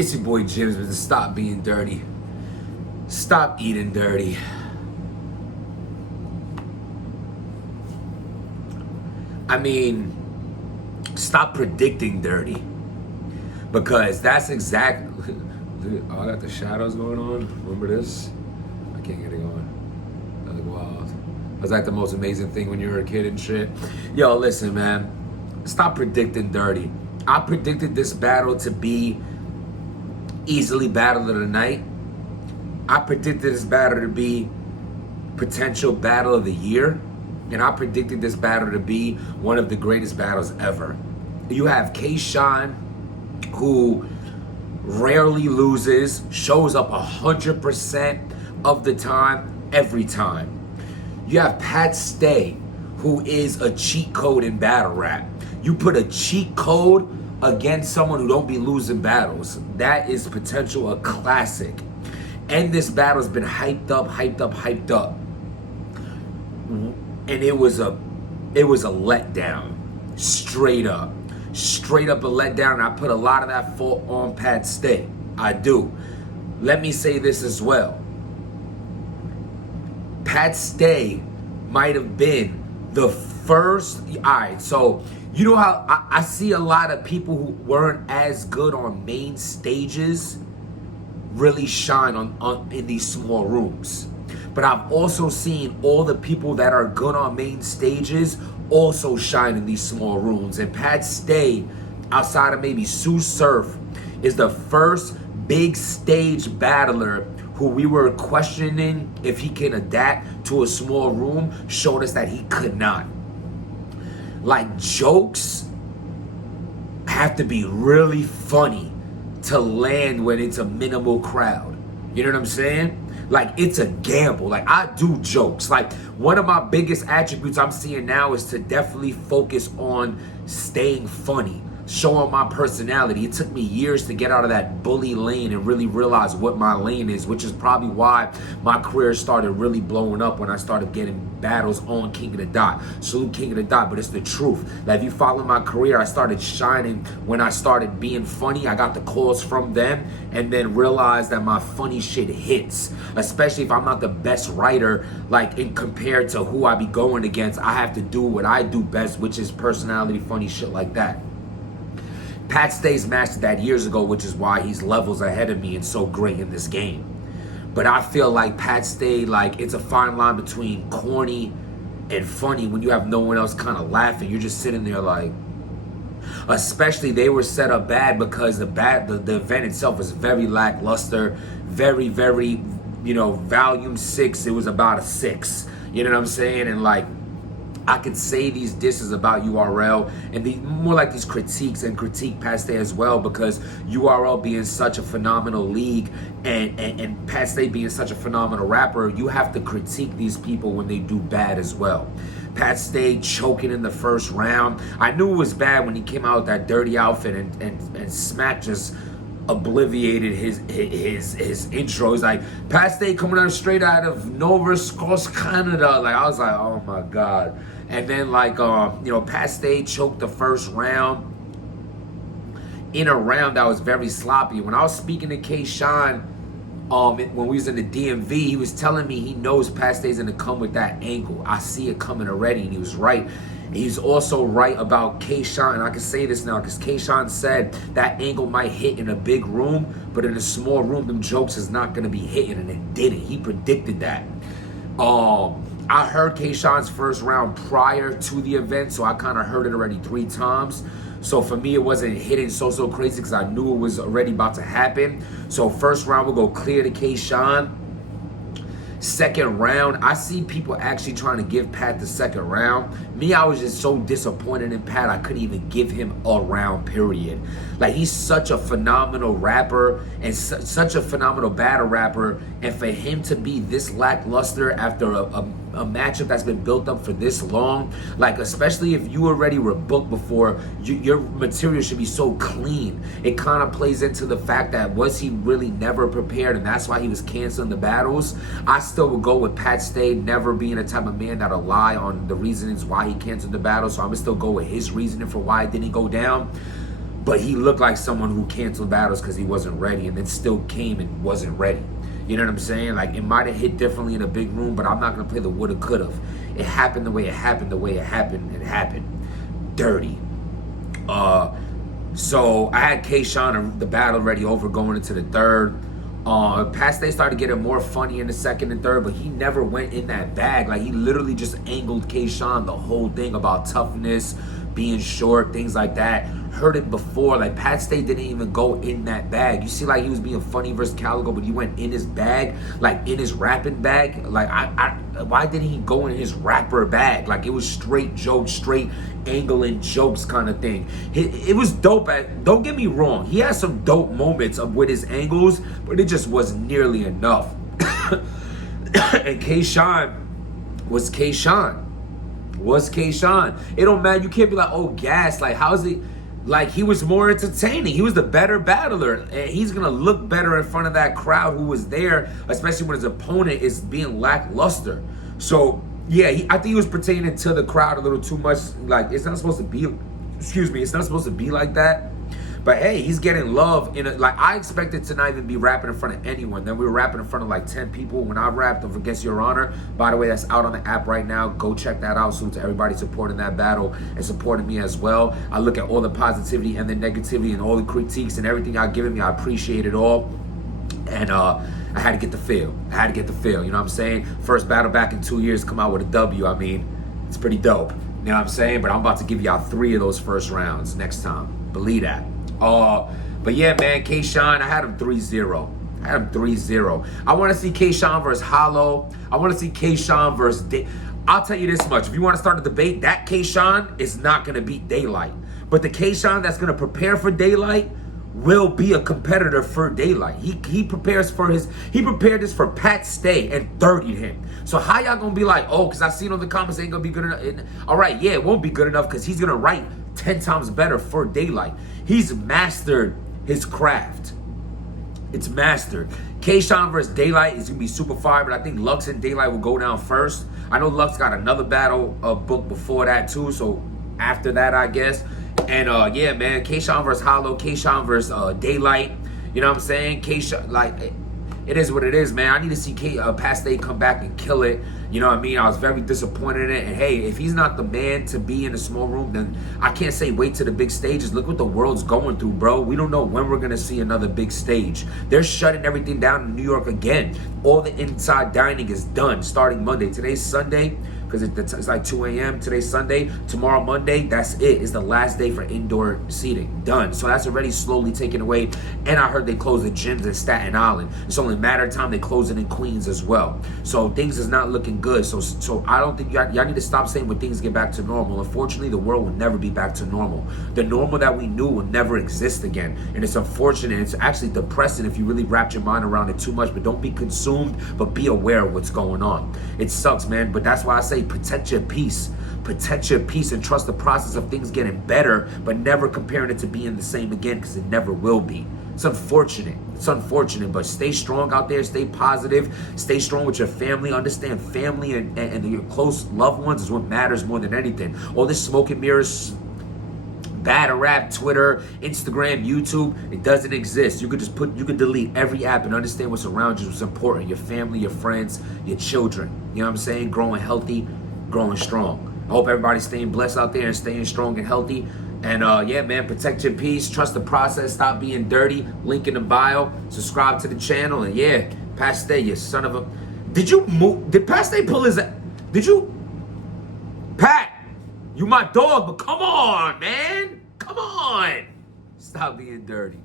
It's your boy Jims, but stop being dirty. Stop eating dirty. I mean, stop predicting dirty. Because that's exactly... Oh, I got the shadows going on. Remember this? I can't get it going. That look wild. That's like the most amazing thing when you were a kid and shit. Yo, listen, man. Stop predicting dirty. I predicted this battle to be easily battle of the night. I predicted this battle to be potential battle of the year. And I predicted this battle to be one of the greatest battles ever. You have K-Shine, who rarely loses, shows up 100% of the time, every time. You have Pat Stay, who is a cheat code in battle rap. You put a cheat code against someone who don't be losing battles. That is potential a classic. And this battle's been hyped up. And it was a letdown. Straight up a letdown. And I put a lot of that fault on Pat Stay. I do. Let me say this as well. Pat Stay might have been the first. All right, so you know how I see a lot of people who weren't as good on main stages really shine on in these small rooms. But I've also seen all the people that are good on main stages also shine in these small rooms. And Pat Stay, outside of maybe Sue Surf, is the first big stage battler who we were questioning if he can adapt to a small room, showed us that he could not. Like, jokes have to be really funny to land when it's a minimal crowd. You know what I'm saying? Like, it's a gamble. Like, I do jokes. Like, one of my biggest attributes I'm seeing now is to definitely focus on staying funny, showing my personality. It took me years to get out of that bully lane and really realize what my lane is, which is probably why my career started really blowing up when I started getting battles on King of the Dot. Salute King of the Dot, but it's the truth. Like, if you follow my career, I started shining when I started being funny. I got the calls from them and then realized that my funny shit hits, especially if I'm not the best writer, like, in compared to who I be going against. I have to do what I do best, which is personality, funny shit like that. Pat Stay's mastered that years ago, which is why he's levels ahead of me and so great in this game. But I feel like Pat Stay, like, it's a fine line between corny and funny when you have no one else kind of laughing. You're just sitting there like, especially they were set up bad because the event itself was very lackluster, very, you know, volume 6, it was about a 6. You know what I'm saying? And like, I could say these disses about URL and be more like these critiques and critique Pat Stay as well, because URL being such a phenomenal league and Pat Stay being such a phenomenal rapper, you have to critique these people when they do bad as well. Pat Stay choking in the first round. I knew it was bad when he came out with that dirty outfit and Smack just obliviated his intro. He's like, Pat Stay coming out straight out of Nova Scotia, Canada. Like, I was like, oh my God. And then like, you know, Pat Stay choked the first round in a round that was very sloppy. When I was speaking to K-Shine, when we was in the DMV, he was telling me he knows Pat Stay's gonna come with that angle. I see it coming already, and he was right. He's also right about K-Shine, and I can say this now because K-Shine said that angle might hit in a big room, but in a small room, them jokes is not gonna be hitting, and it didn't. He predicted that. I heard K-Shine's first round prior to the event, so I kind of heard it already 3 times. So for me, it wasn't hitting so crazy because I knew it was already about to happen. So first round will go clear to K-Shine. Second round, I see people actually trying to give Pat the second round. Me, I was just so disappointed in Pat, I couldn't even give him a round, period. Like, he's such a phenomenal rapper and such a phenomenal battle rapper. And for him to be this lackluster after a matchup that's been built up for this long, like, especially if you already were booked before, your material should be so clean. It kind of plays into the fact that was he really never prepared, and that's why he was canceling the battles. I still would go with Pat Stay never being the type of man that'll lie on the reasons why he canceled the battle, so I'm gonna still go with his reasoning for why it didn't go down. but he looked like someone who canceled battles because he wasn't ready, and then still came and wasn't ready. You know what I'm saying? Like, it might have hit differently in a big room, but I'm not going to play the woulda, coulda. It happened the way it happened, the way it happened. It happened. Dirty. So I had K-Shon the battle ready over going into the third. Pat Stay started getting more funny in the second and third, but he never went in that bag. Like, he literally just angled K-Shon the whole thing about toughness, being short, things like that. Heard it before. Like, Pat Stay didn't even go in that bag. You see, like, he was being funny versus Caligo, but he went in his bag, like in his rapping bag. Like, why didn't he go in his rapper bag? Like, it was straight jokes, straight angling jokes kind of thing. It was dope. Don't get me wrong. He had some dope moments with his angles, but it just wasn't nearly enough. And K-Shon was K-Shon. It don't matter. You can't be like, oh, gas. Like, how is it? Like, he was more entertaining. He was the better battler. And he's going to look better in front of that crowd who was there, especially when his opponent is being lackluster. So, yeah, I think he was pertaining to the crowd a little too much. Like, it's not supposed to be, it's not supposed to be like that. But hey, he's getting love like, I expected to not even be rapping in front of anyone. Then we were rapping in front of like 10 people when I rapped over Against Your Honor. By the way, that's out on the app right now. Go check that out. Salute to everybody supporting that battle and supporting me as well. I look at all the positivity and the negativity and all the critiques and everything y'all giving me. I appreciate it all. And I had to get the feel. You know what I'm saying? First battle back in 2 years, come out with a W. I mean, it's pretty dope. You know what I'm saying? But I'm about to give y'all 3 of those first rounds next time. Believe that. But yeah, man, K-Shon, I had him 3-0. I want to see K-Shon versus Hollow. I want to see K-Shon versus I'll tell you this much. If you want to start a debate, that K-Shon is not going to beat Daylight. But the K-Shon that's going to prepare for Daylight will be a competitor for Daylight. He prepared this for Pat Stay and 30'd him. So how y'all gonna be like, oh, because I seen on the comments ain't gonna be good enough. All right, yeah, it won't be good enough because he's gonna write 10 times better for Daylight. He's mastered his craft. It's mastered. K-Shon versus Daylight is gonna be super fire, but I think Lux and Daylight will go down first. I know Lux got another battle book before that too, so after that, I guess. And yeah, man, K-Shon versus Hollow, K-Shon versus Daylight. You know what I'm saying? K-Shon, like, it is what it is, man. I need to see Pat Stay come back and kill it. You know what I mean? I was very disappointed in it. And hey, if he's not the man to be in a small room, then I can't say wait to the big stages. Look what the world's going through, bro. We don't know when we're going to see another big stage. They're shutting everything down in New York again. All the inside dining is done starting Monday. Today's Sunday, because it's like 2 a.m. Today's Sunday. Tomorrow, Monday, that's it. It's the last day for indoor seating. Done. So that's already slowly taken away. And I heard they closed the gyms in Staten Island. It's only a matter of time they close it in Queens as well. So things is not looking good. So I don't think y'all need to stop saying when things get back to normal. Unfortunately, the world will never be back to normal. The normal that we knew will never exist again. And it's unfortunate. It's actually depressing if you really wrap your mind around it too much. But don't be consumed, but be aware of what's going on. It sucks, man. But that's why I say protect your peace. Protect your peace and trust the process of things getting better, but never comparing it to being the same again, because it never will be. It's unfortunate, but stay strong out there. Stay positive. Stay strong with your family. Understand family and your close loved ones is what matters more than anything. All this smoke and mirrors, bad rap, Twitter, Instagram, YouTube, it doesn't exist. You could delete every app and understand what's around you, what's important. Your family, your friends, your children. You know what I'm saying? Growing healthy, growing strong. I hope everybody's staying blessed out there and staying strong and healthy. And yeah, man, protect your peace. Trust the process. Stop being dirty. Link in the bio. Subscribe to the channel. And yeah, Pat Stay, you son of a... Did you move? Did Pat Stay pull his... Did you... Pat, you my dog, but come on, man. Come on. Stop being dirty.